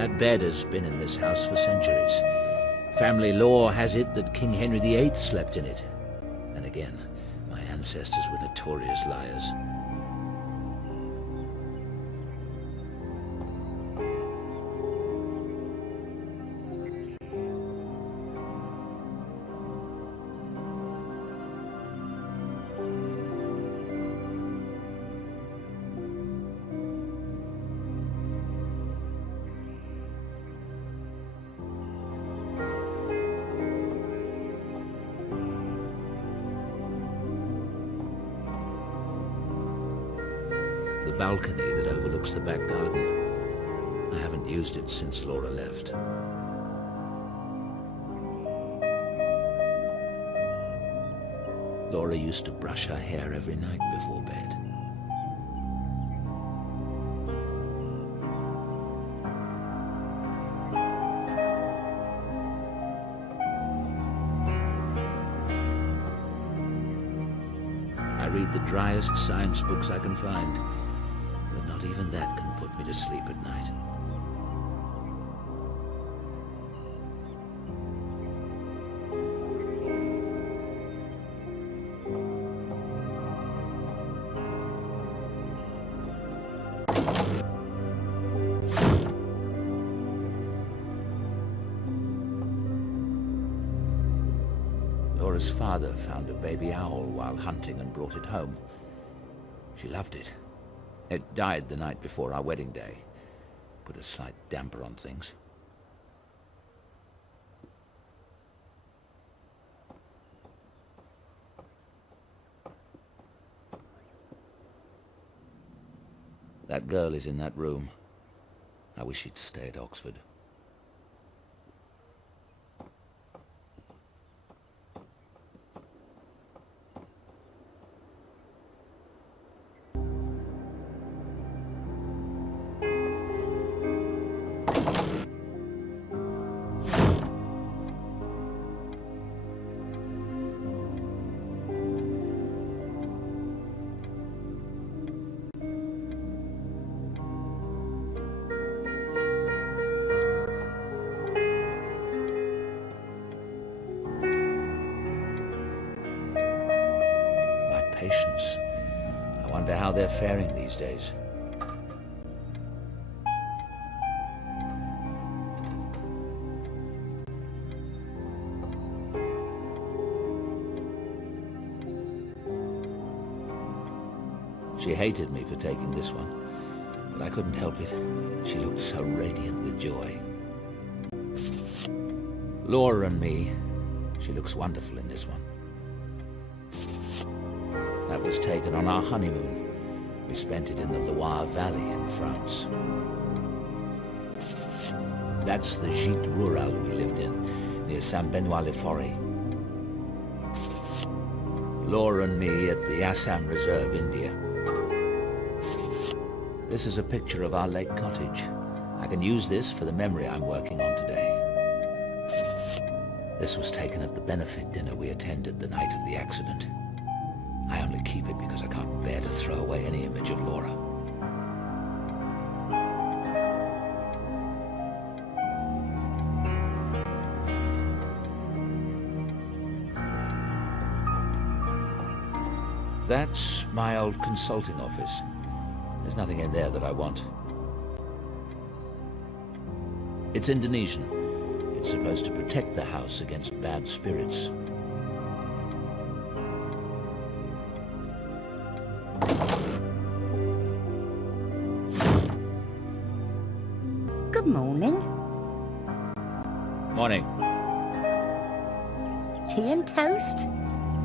That bed has been in this house for centuries. Family lore has it that King Henry VIII slept in it. And again, my ancestors were notorious liars. The balcony that overlooks the back garden. I haven't used it since Laura left. Laura used to brush her hair every night before bed. I read the driest science books I can find. But not even that can put me to sleep at night. Laura's father found a baby owl while hunting and brought it home. She loved it. It died the night before our wedding day. Put a slight damper on things. That girl is in that room. I wish she'd stay at Oxford. Patience. I wonder how they're faring these days. She hated me for taking this one, but I couldn't help it. She looked so radiant with joy. Laura and me. She looks wonderful in this one. That was taken on our honeymoon. We spent it in the Loire Valley in France. That's the Gîte Rural we lived in, near Saint-Benoît-le-Forêt. Laura and me at the Assam Reserve, India. This is a picture of our lake cottage. I can use this for the memory I'm working on today. This was taken at the benefit dinner we attended the night of the accident. I only keep it because I can't bear to throw away any image of Laura. That's my old consulting office. There's nothing in there that I want. It's Indonesian. It's supposed to protect the house against bad spirits. Good morning. Morning. Tea and toast?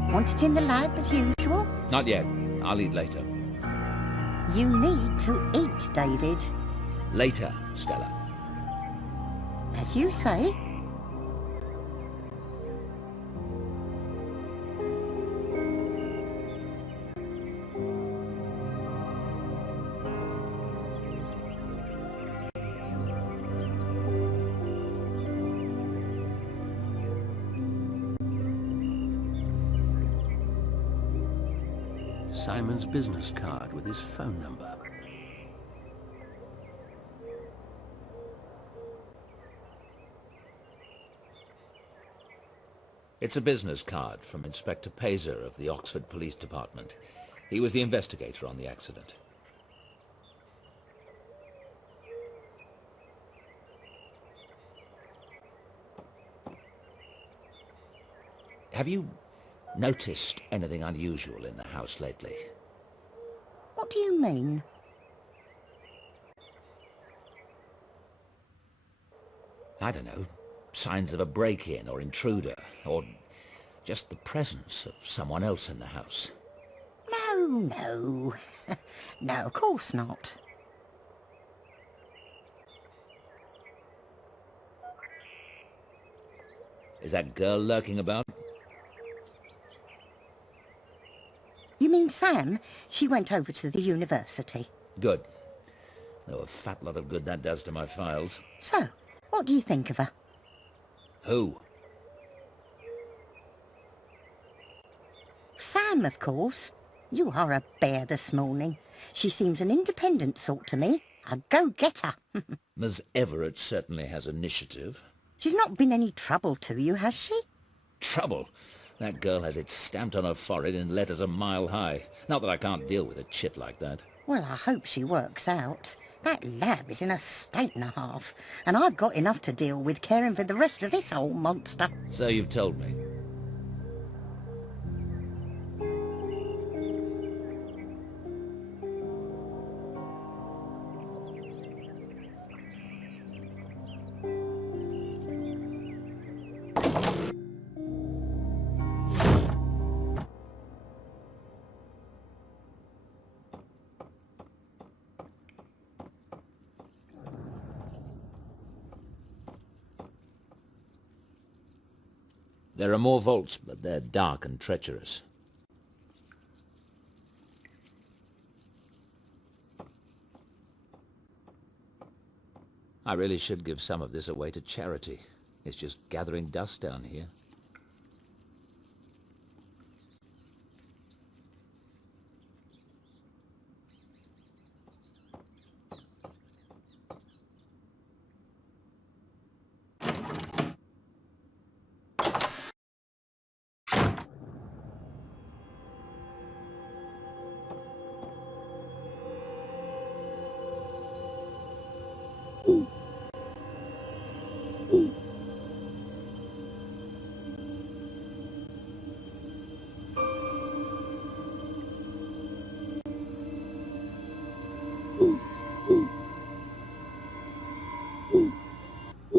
Want it in the lab as usual? Not yet. I'll eat later. You need to eat, David. Later, Stella. As you say. Simon's business card with his phone number. It's a business card from Inspector Pazer of the Oxford Police Department. He was the investigator on the accident. Have you noticed anything unusual in the house lately? What do you mean? I don't know, signs of a break-in or intruder, or just the presence of someone else in the house. No. No, of course not. Is that girl lurking about? You mean Sam? She went over to the university. Good. Though a fat lot of good that does to my files. So, what do you think of her? Who? Sam, of course. You are a bear this morning. She seems an independent sort to me. A go-getter. Ms. Everett certainly has initiative. She's not been any trouble to you, has she? Trouble? That girl has it stamped on her forehead in letters a mile high. Not that I can't deal with a chit like that. Well, I hope she works out. That lab is in a state and a half, and I've got enough to deal with caring for the rest of this old monster. So you've told me. There are more vaults, but they're dark and treacherous. I really should give some of this away to charity. It's just gathering dust down here.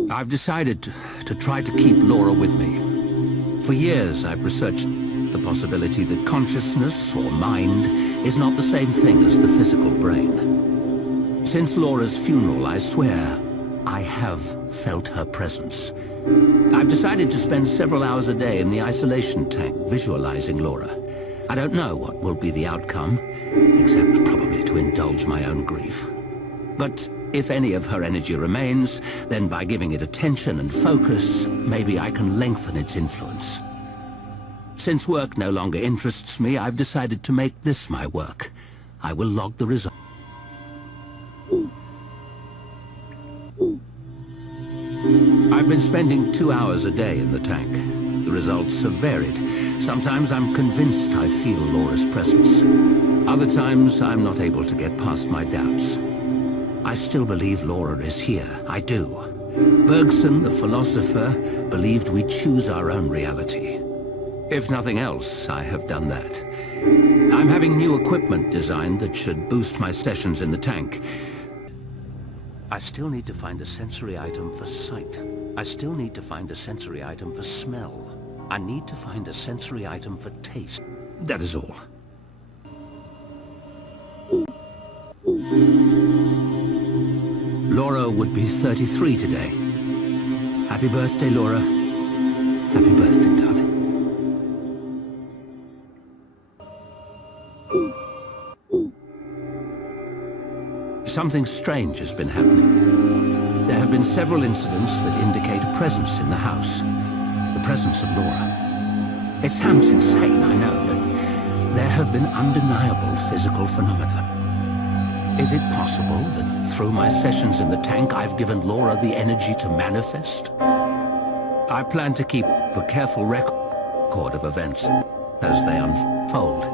I've decided to try to keep Laura with me. For years, I've researched the possibility that consciousness, or mind, is not the same thing as the physical brain. Since Laura's funeral, I swear, I have felt her presence. I've decided to spend several hours a day in the isolation tank visualizing Laura. I don't know what will be the outcome, except probably to indulge my own grief. But if any of her energy remains, then by giving it attention and focus, maybe I can lengthen its influence. Since work no longer interests me, I've decided to make this my work. I will log the results. I've been spending 2 hours a day in the tank. The results have varied. Sometimes I'm convinced I feel Laura's presence. Other times I'm not able to get past my doubts. I still believe Laura is here. I do. Bergson, the philosopher, believed we choose our own reality. If nothing else, I have done that. I'm having new equipment designed that should boost my sessions in the tank. I still need to find a sensory item for sight. I still need to find a sensory item for smell. I need to find a sensory item for taste. That is all. Laura would be 33 today. Happy birthday, Laura. Happy birthday, darling. Something strange has been happening. There have been several incidents that indicate a presence in the house. The presence of Laura. It sounds insane, I know, but there have been undeniable physical phenomena. Is it possible that through my sessions in the tank, I've given Laura the energy to manifest? I plan to keep a careful record. record of events as they unfold.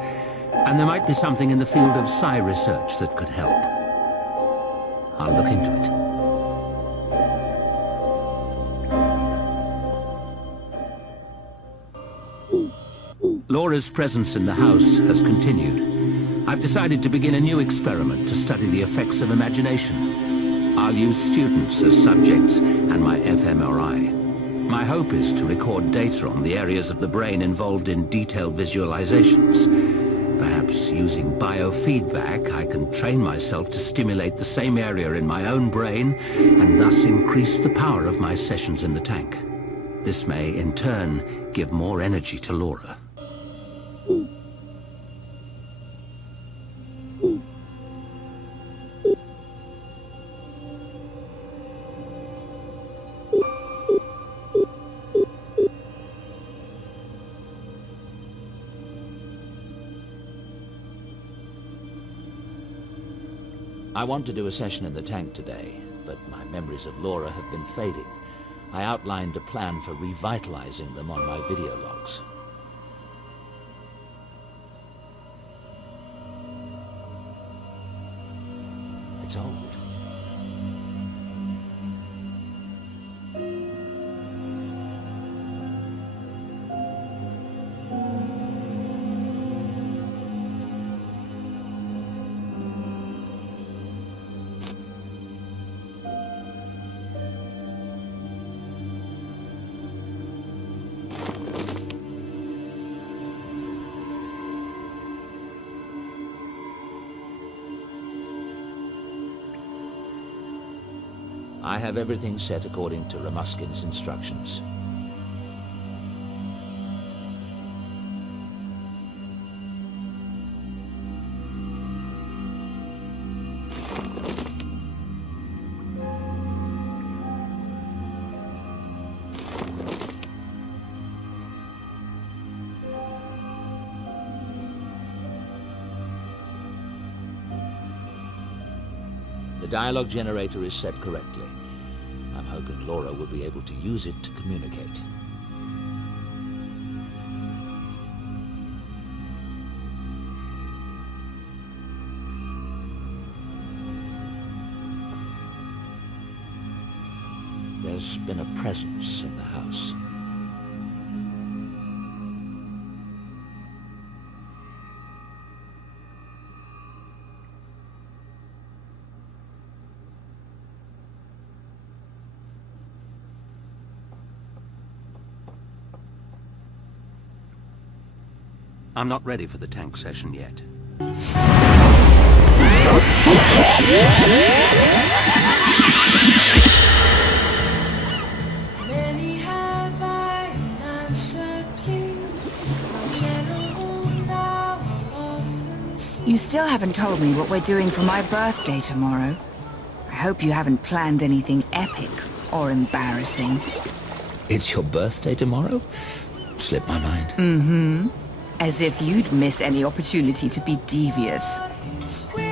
And there might be something in the field of psi research that could help. I'll look into it. Laura's presence in the house has continued. I've decided to begin a new experiment to study the effects of imagination. I'll use students as subjects and my fMRI. My hope is to record data on the areas of the brain involved in detailed visualizations. Perhaps using biofeedback, I can train myself to stimulate the same area in my own brain and thus increase the power of my sessions in the tank. This may, in turn, give more energy to Laura. I want to do a session in the tank today, but my memories of Laura have been fading. I outlined a plan for revitalizing them on my video logs. It's old. I have everything set according to Ramuskin's instructions. The dialogue generator is set correctly. I'm hoping Laura will be able to use it to communicate. There's been a presence in the house. I'm not ready for the tank session yet. Many have I answered plea. My general now often see. You still haven't told me what we're doing for my birthday tomorrow. I hope you haven't planned anything epic or embarrassing. It's your birthday tomorrow? Slipped my mind. Mm-hmm. As if you'd miss any opportunity to be devious. Swear